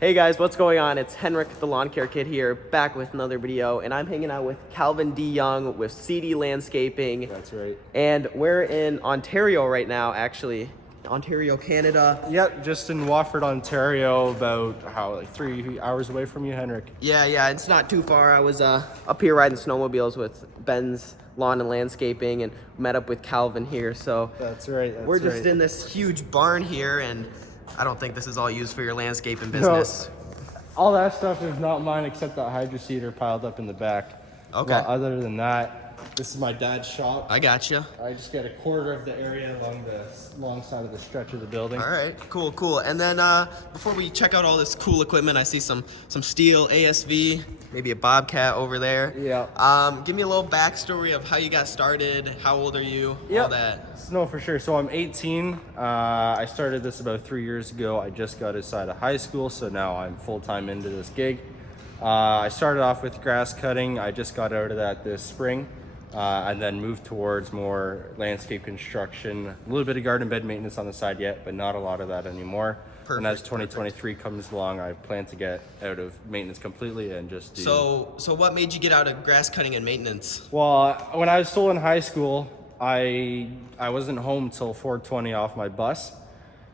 Hey guys, what's going on? It's Henrik, the lawn care kid here, back with another video, and I'm hanging out with Calvin De Jong with C.D Landscaping. That's right. And we're in Ontario right now, actually. Ontario, Canada. Yep, just in Watford, Ontario, about like 3 hours away from you, Henrik. Yeah, it's not too far. I was up here riding snowmobiles with Ben's Lawn and Landscaping and met up with Calvin here. So That's right. we're just in this huge barn here, and I don't think this is all used for your landscaping business. No, all that stuff is not mine except that hydro seeder piled up in the back. Okay. Well, other than that, this is my dad's shop. I gotcha. I just get a quarter of the area along the long side of the stretch of the building. All right, cool. And then before we check out all this cool equipment, I see some steel ASV, maybe a Bobcat over there. Yeah. Give me a little backstory of how you got started. How old are you? Yep. All that. No, for sure. So I'm 18. I started this about 3 years ago. I just got outside of high school, so now I'm full-time into this gig. I started off with grass cutting. I just got out of that this spring. And then moved towards more landscape construction, a little bit of garden bed maintenance on the side yet, but not a lot of that anymore. And as 2023 comes along, I plan to get out of maintenance completely and just do... So what made you get out of grass cutting and maintenance? Well, when I was still in high school, I wasn't home till 4:20 off my bus.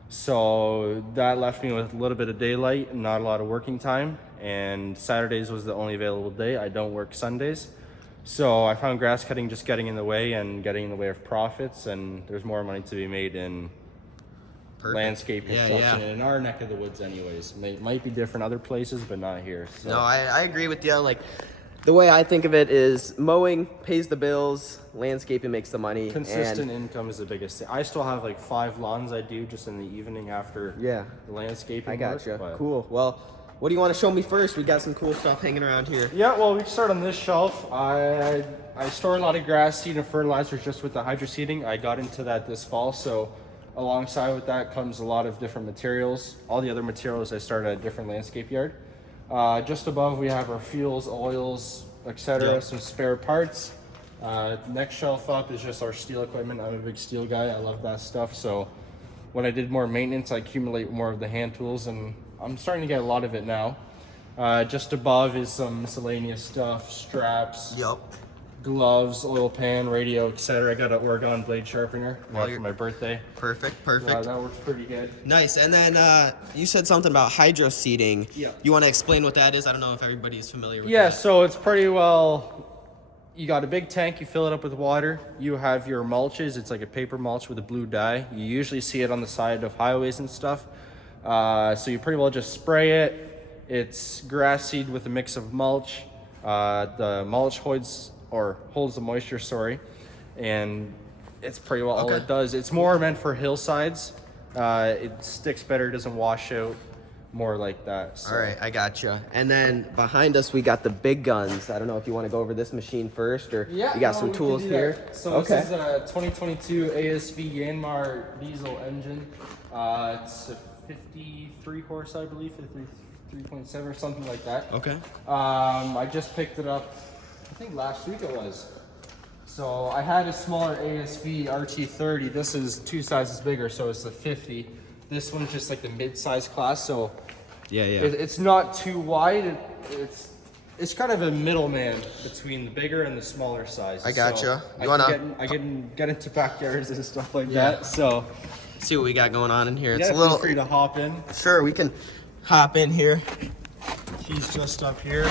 So that left me with a little bit of daylight and not a lot of working time. And Saturdays was the only available day. I don't work Sundays. So I found grass cutting just getting in the way and getting in the way of profits, and there's more money to be made in landscape construction in our neck of the woods anyways. It might be different other places, but not here. So. No, I agree with you. Like, the way I think of it is mowing pays the bills, landscaping makes the money. Consistent income is the biggest thing. I still have like 5 lawns I do just in the evening after the landscaping I gotcha. work, Cool. Well, what do you want to show me first? We got some cool stuff hanging around here. Yeah, well, we can start on this shelf. I store a lot of grass seed and fertilizers just with the hydro seeding. I got into that this fall, so alongside with that comes a lot of different materials. All the other materials I start at a different landscape yard. Just above we have our fuels, oils, etc. Some spare parts. Next shelf up is just our steel equipment. I'm a big steel guy. I love that stuff. So when I did more maintenance, I accumulate more of the hand tools, and I'm starting to get a lot of it now. Just above is some miscellaneous stuff, straps, gloves, oil pan, radio, etc. I got an Oregon blade sharpener for my birthday. Perfect. That works pretty good. Nice. And then you said something about hydro seeding. Yeah. You want to explain what that is? I don't know if everybody's familiar with that. Yeah, so it's pretty well... You got a big tank, you fill it up with water. You have your mulches. It's like a paper mulch with a blue dye. You usually see it on the side of highways and stuff. So you pretty well just spray it. It's grass seed with a mix of mulch. The mulch holds the moisture, and it's pretty well all it does. It's more meant for hillsides. It sticks better, doesn't wash out, more like that. So. All right, I gotcha. And then behind us, we got the big guns. I don't know if you want to go over this machine first, or you got some tools here. So this is a 2022 ASV Yanmar diesel engine. It's a 53 horse, I believe, 53.7 or something like that. Okay. I just picked it up, I think last week it was. So I had a smaller ASV RT30. This is 2 sizes bigger, so it's the 50. This one's just like the mid-size class, so it's not too wide. It's kind of a middleman between the bigger and the smaller size. I gotcha. So I can get into backyards and stuff like that. So see what we got going on in here. It's a little free to hop in. Sure, we can hop in here. He's just up here.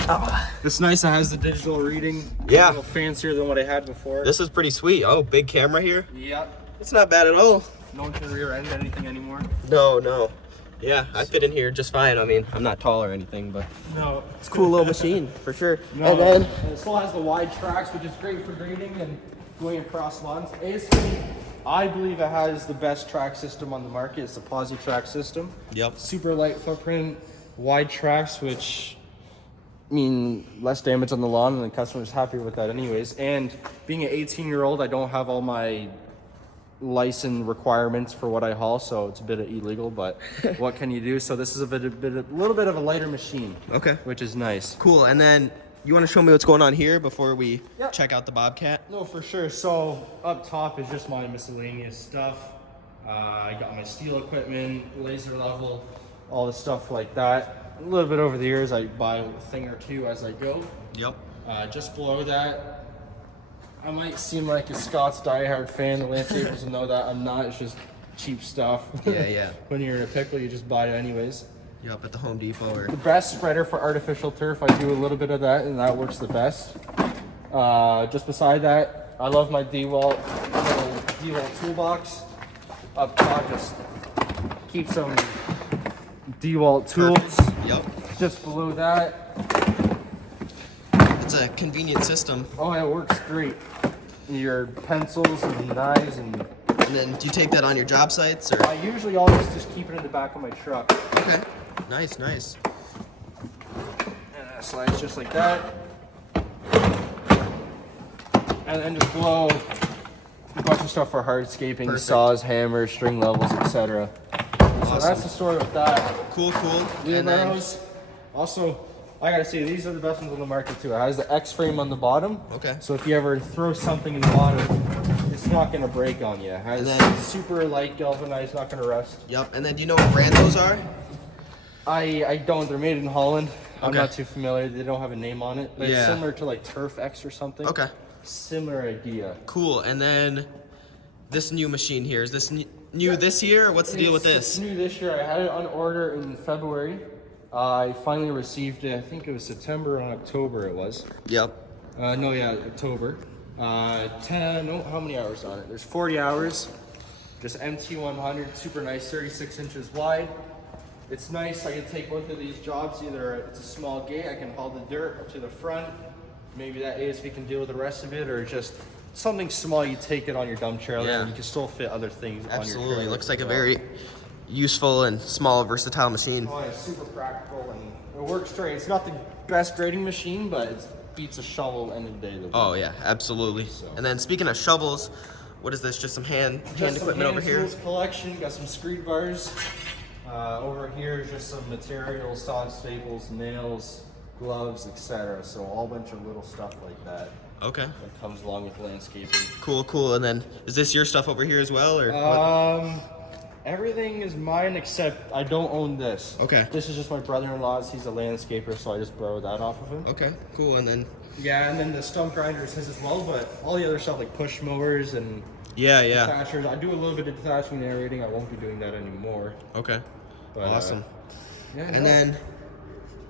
It's nice. It has the digital reading. Yeah. A little fancier than what I had before. This is pretty sweet. Oh, big camera here. Yeah. It's not bad at all. No one can rear end anything anymore. No. Yeah, I fit in here just fine. I mean, I'm not tall or anything, but no, it's a cool little machine for sure. No, and then it still has the wide tracks, which is great for grading and going across lawns. ASV, I believe it has the best track system on the market. It's the Posi track system. Yep. Super light footprint, wide tracks, which mean less damage on the lawn, and the customer's happy with that anyways. And being an 18-year-old, I don't have all my license requirements for what I haul, so it's a bit illegal, but what can you do? So this is a little bit of a lighter machine, which is nice. Cool. And then you want to show me what's going on here before we check out the Bobcat? No, for sure. So up top is just my miscellaneous stuff. I got my steel equipment, laser level, all the stuff like that. a little bit over the years. I buy a thing or two as I go. Yep. Just below that, I might seem like a Scott's diehard fan. The landscapers will know that I'm not. It's just cheap stuff. Yeah. When you're in a pickle, you just buy it anyways. Yep, at the Home Depot or. The best spreader for artificial turf. I do a little bit of that, and that works the best. Just beside that, I love my D-Walt toolbox. Up top, just keep some D-Walt tools. Yep. Just below that. It's a convenient system. Oh, it works great. Your pencils and knives and. And then do you take that on your job sites or? I usually always just keep it in the back of my truck. Okay. Nice. And that slides just like that. And then just below a bunch of stuff for hardscaping, Perfect. saws, hammers, string levels, etc. So that's the story with that. Cool. And then also, I gotta say, these are the best ones on the market too. It has the X frame on the bottom. Okay. So if you ever throw something in the water, it's not gonna break on you. It has And then- super light galvanized, not gonna rust. Yep. And then do you know what brand those are? I don't. They're made in Holland. I'm Okay. not too familiar. They don't have a name on it. But Yeah. it's similar to like Turf X or something. Okay. Similar idea. Cool. And then this new machine here, is this new this year or what's the deal with It's this? new this year. I had it on order in February. I finally received it. I think it was September or October. It was. Yep. October. 10. No, how many hours on it? There's 40 hours. Just MT100, super nice, 36 inches wide. It's nice. I can take both of these jobs. Either it's a small gate, I can haul the dirt up to the front. Maybe that ASV can deal with the rest of it, or just something small. You take it on your dump trailer, Yeah. and you can still fit other things on your Absolutely. trailer. Looks like a So- very useful and small, versatile machine. Oh, it's super practical and it works great. It's not the best grading machine, but it beats a shovel any day of the week. Oh yeah, absolutely. And then speaking of shovels, what is this? Just some hand Just some equipment over hand here? tools collection. Got some screed bars. Over here is just some materials, solid staples, nails, gloves, etc. So a whole bunch of little stuff like that Okay. that comes along with landscaping. Cool. And then is this your stuff over here as well, or? what? Everything is mine except I don't own this. Okay. This is just my brother-in-law's. He's a landscaper, so I just borrowed that off of him. Okay. Cool. And then. Yeah, and then the stump grinder is his as well, but all the other stuff like push mowers and Yeah. thatchers, I do a little bit of detaching and aerating. I won't be doing that anymore. Okay. But, Awesome. Yeah, And then,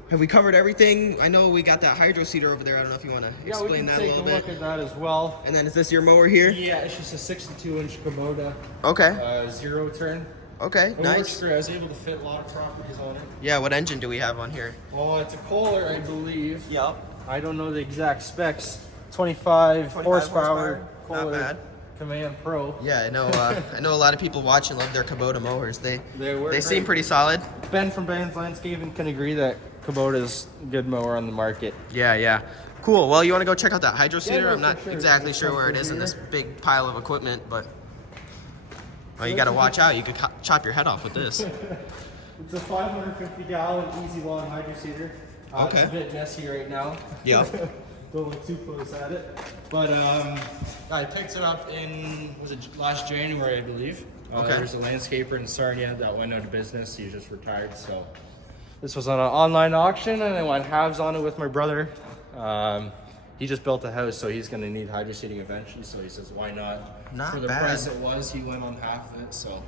have we covered everything? I know we got that hydro seeder over there. I don't know if you want to we explain can that a take little look bit. at that as well. And then is this your mower here? Yeah, it's just a 62-inch Kubota, Okay. zero turn. Okay. It works Nice. great. I was able to fit a lot of properties on it. Yeah. What engine do we have on here? Well, it's a Kohler, I believe. Yep. I don't know the exact specs. 25 horsepower. Not Kohler bad. Command Pro. Yeah, I know. I know a lot of people watching love their Kubota mowers. They work seem great. pretty solid. Ben from Ben's Landscaping can agree that Kubota's a good mower on the market. Yeah. Cool. Well, you want to go check out that hydro seeder? no, I'm not for sure. exactly Just sure come where it through is in here. this big pile of equipment, but you got to watch out. You could chop your head off with this. It's a 550-gallon easy lawn hydro seeder. Okay. It's a bit messy right now. Yeah. Don't look too close at it. But I picked it up in, was it last January, I believe. Okay. There's a landscaper in Sarnia that went out of business. He just retired, so. This was on an online auction, and I went halves on it with my brother. He just built a house, so he's gonna need hydro seeding eventually, so he says, why not? Not For the bad. price it was, he went on half of it, so.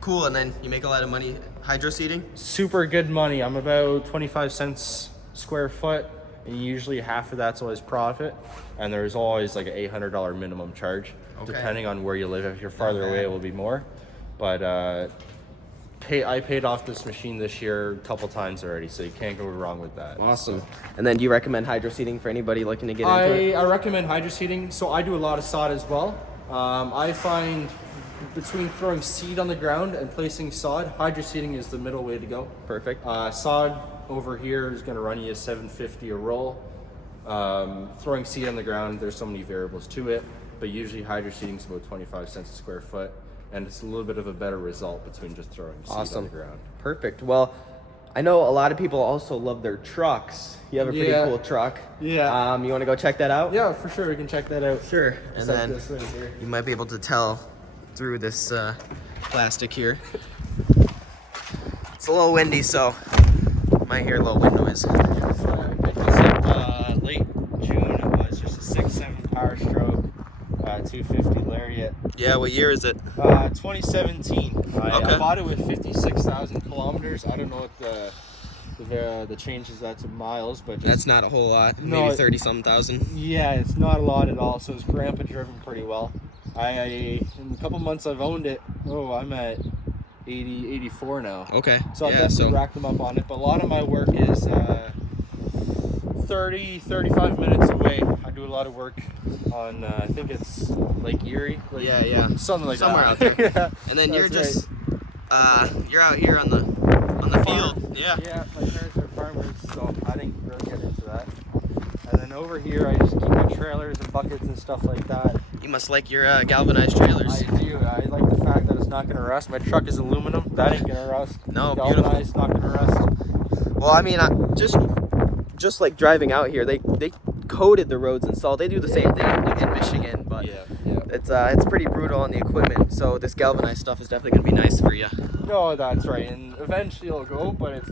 Cool. And then you make a lot of money hydro seeding? Super good money. I'm about 25 cents square foot, and usually half of that's always profit, and there's always like an $800 minimum charge, Okay. depending on where you live. If you're farther away, it will be more. But I paid off this machine this year a couple times already, so you can't go wrong with that. Awesome. And then do you recommend hydro seeding for anybody looking to get into it? I recommend hydro seeding. So I do a lot of sod as well. I find between throwing seed on the ground and placing sod, hydro seeding is the middle way to go. Perfect. Sod over here is going to run you $7.50 a roll. Throwing seed on the ground, there's so many variables to it, but usually hydro seeding is about 25 cents a square foot, and it's a little bit of a better result between just throwing seed on Awesome. the ground. Perfect. Well, I know a lot of people also love their trucks. You have a pretty Yeah. cool truck. Yeah. You want to go check that out? Yeah, for sure, we can check that out. Sure. And Just like then this right here. you might be able to tell through this plastic here. It's a little windy, so might hear a little wind noise. So I picked this up late June. It's just a 6.7 Power Stroke, 250 Lariat. Yeah, what year is it? 2017. I Okay. bought it with 56,000 kilometers. I don't know what the change is that to miles, but just, That's not a whole lot. No, Maybe 30-something thousand. yeah, it's not a lot at all. So it's grandpa driven pretty well. In a couple months I've owned it. Oh, I'm at 84 now. Okay. So I've yeah, definitely racked them up on it. But a lot of my work is 35 minutes away. I do a lot of work on, I think it's Lake Erie. yeah. Something like Somewhere that. out there. Yeah. And then you're That's just you're out here on the field. Yeah. Yeah, my parents are farmers, so I didn't really get into that. And then over here, I just keep my trailers and buckets and stuff like that. You must like your galvanized trailers. I do. I like the fact that it's not going to rust. My truck is aluminum. That ain't going to rust. No, Galvanized, not going to rust. Well, I mean, just like driving out here, they coated the roads in salt. They do the same thing in Michigan, but Yeah. it's pretty brutal on the equipment. So this galvanized stuff is definitely gonna be nice for you. No, that's right. And eventually it'll go, but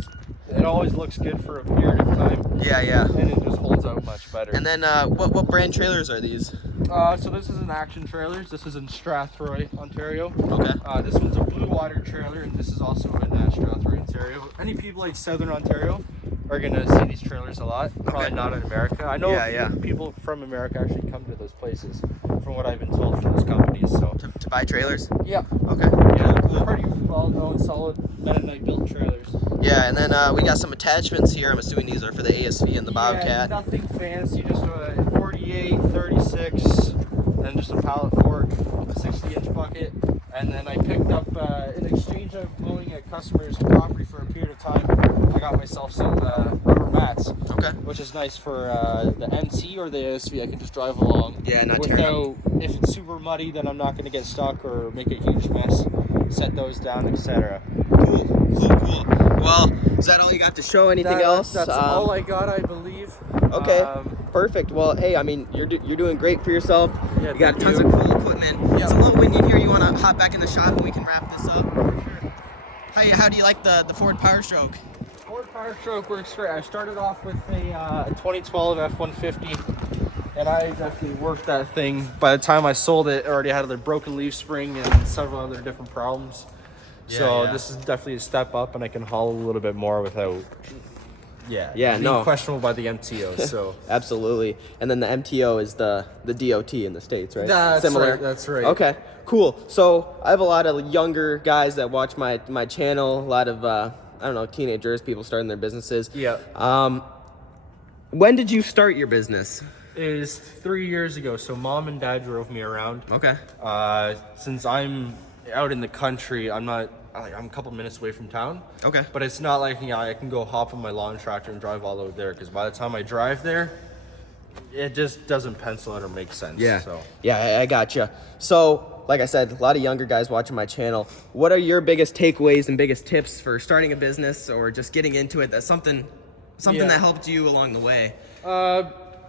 it always looks good for a period of time. Yeah. And it just holds out much better. And then what brand trailers are these? So this is an Action Trailers. This is in Strathroy, Ontario. Okay. This one's a Blue Water trailer, and this is also in Strathroy, Ontario. Any people like Southern Ontario are gonna see these trailers a lot. Probably not in America. I know a few people from America actually come to those places, from what I've been told from those companies. So To buy trailers? yeah, Okay. yeah, Cool. pretty well-known, solid Mennonite built trailers. Yeah, and then we got some attachments here. I'm assuming these are for the ASV and the Yeah, Bobcat. nothing fancy, just a 48, 36, and just a pallet fork, a 60-inch bucket. And then I picked up, in exchange of mowing a customer's property for a period of time, I got myself some rubber mats. Okay. Which is nice for the MT or the ASV. I can just drive along. Yeah, not tearing up. Without, if it's super muddy, then I'm not going to get stuck or make a huge mess. Set those down, etc. Cool. Well, is that all you got to show? Anything else? That's all I got, I believe. Okay. Perfect. Well, hey, I mean, you're doing great for yourself. Yeah, you got thank tons you. of cool equipment. Yeah. It's a little windy in here. You want to hop back in the shop and we can wrap this up? Sure. How do you like the Ford Power Stroke? Ford Power Stroke works great. I started off with a 2012 F-150, and I definitely worked that thing. By the time I sold it, I already had a broken leaf spring and several other different problems. So yeah. this is definitely a step up, and I can haul a little bit more without being questionable by the MTO. So Absolutely. And then the MTO is the DOT in the States, right? That's Similar. right, that's right. Okay, cool. So I have a lot of younger guys that watch my channel, a lot of, I don't know, teenagers, people starting their businesses. Yeah. When did you start your business? It was 3 years ago. So mom and dad drove me around. Okay. Since I'm out in the country, I'm a couple minutes away from town. Okay. But it's not like I can go hop on my lawn tractor and drive all over there, because by the time I drive there, it just doesn't pencil out or make sense. Yeah. So Yeah, I gotcha. So, like I said, a lot of younger guys watching my channel. What are your biggest takeaways and biggest tips for starting a business or just getting into it? That's something that helped you along the way.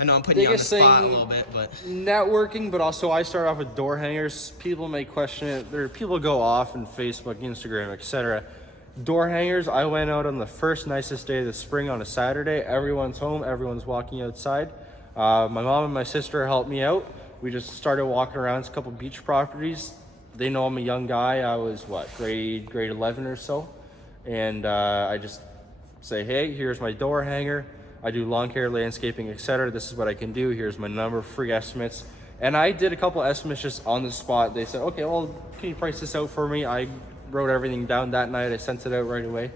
I know I'm putting you on the spot a little bit, but networking, but also I start off with door hangers. People may question it. People go off on Facebook, Instagram, etc. Door hangers, I went out on the first nicest day of the spring on a Saturday. Everyone's home, everyone's walking outside. My mom and my sister helped me out. We just started walking around a couple beach properties. They know I'm a young guy. I was grade 11 or so, and I just say, hey, here's my door hanger. I do lawn care, landscaping, etc. This is what I can do. Here's my number, free estimates. And I did a couple estimates just on the spot. They said, okay, well, can you price this out for me? I wrote everything down that night. I sent it out right away.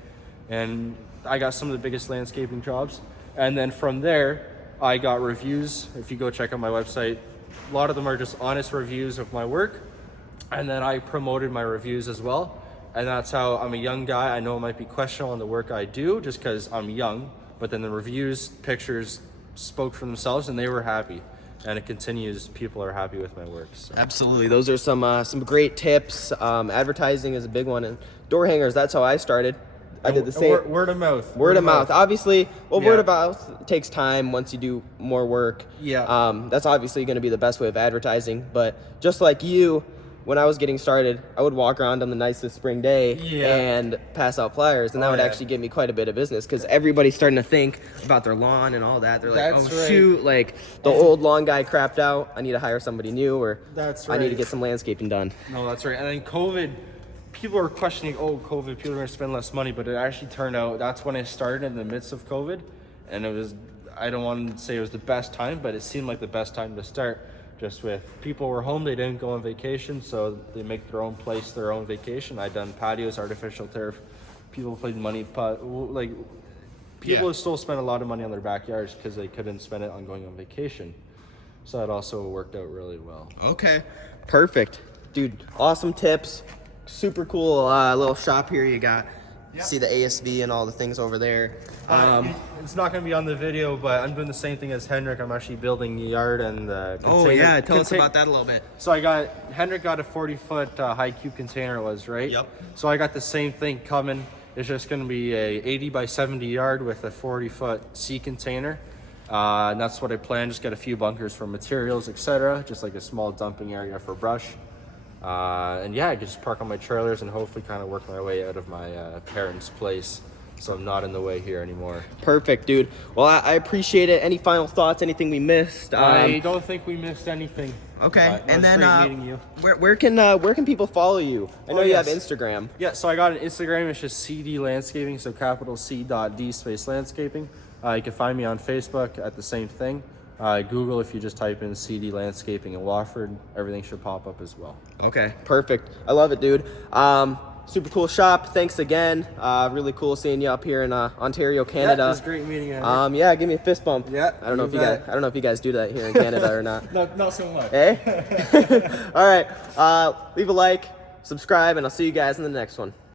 And I got some of the biggest landscaping jobs. And then from there, I got reviews. If you go check out my website, a lot of them are just honest reviews of my work. And then I promoted my reviews as well. And that's how I'm a young guy. I know it might be questionable on the work I do just because I'm young. But then the reviews, pictures spoke for themselves, and they were happy. And it continues. People are happy with my work. So. Absolutely, those are some great tips. Advertising is a big one, and door hangers. That's how I started. I did the same. Word of mouth. Word of mouth. Obviously, Yeah. word of mouth takes time once you do more work. Yeah. That's obviously going to be the best way of advertising. But just like you, when I was getting started, I would walk around on the nicest spring day and pass out flyers, and that would actually give me quite a bit of business because everybody's starting to think about their lawn and all that. They're like, shoot, like the old lawn guy crapped out. I need to hire somebody new, or I need to get some landscaping done. No, that's right. And then COVID, people are questioning, COVID, people are going to spend less money, but it actually turned out that's when I started in the midst of COVID, and it was, I don't want to say it was the best time, but it seemed like the best time to start. Just with people were home, they didn't go on vacation, so they make their own place, their own vacation. I done patios, artificial turf. People played money putt. Like people still spent a lot of money on their backyards because they couldn't spend it on going on vacation. So that also worked out really well. Okay, perfect, dude. Awesome tips. Super cool little shop here you got. See the ASV and all the things over there. It's not going to be on the video, but I'm doing the same thing as Henrik. I'm actually building a yard and tell us about that a little bit. So Henrik got a 40-foot high cube container, right? Yep. So I got the same thing coming. It's just going to be a 80 by 70 yard with a 40-foot sea container. And that's what I plan. Just get a few bunkers for materials, etc. Just like a small dumping area for brush. And I can just park on my trailers and hopefully kind of work my way out of my parents' place, so I'm not in the way here anymore. Perfect, dude. Well, I appreciate it. Any final thoughts? Anything we missed? I don't think we missed anything. Okay, and then meeting you. Where can people follow you? I know you have Instagram. Yeah, so I got an Instagram. It's just C.D Landscaping, so capital C.D space landscaping. You can find me on Facebook at the same thing. Google, if you just type in C.D Landscaping in Wofford, everything should pop up as well. Okay, perfect. I love it, dude. Super cool shop. Thanks again. Really cool seeing you up here in Ontario, Canada. Yeah, it was great meeting you. Give me a fist bump. Yeah. I don't know if you guys do that here in Canada or not. Not so much. Hey. All right. Leave a like, subscribe, and I'll see you guys in the next one.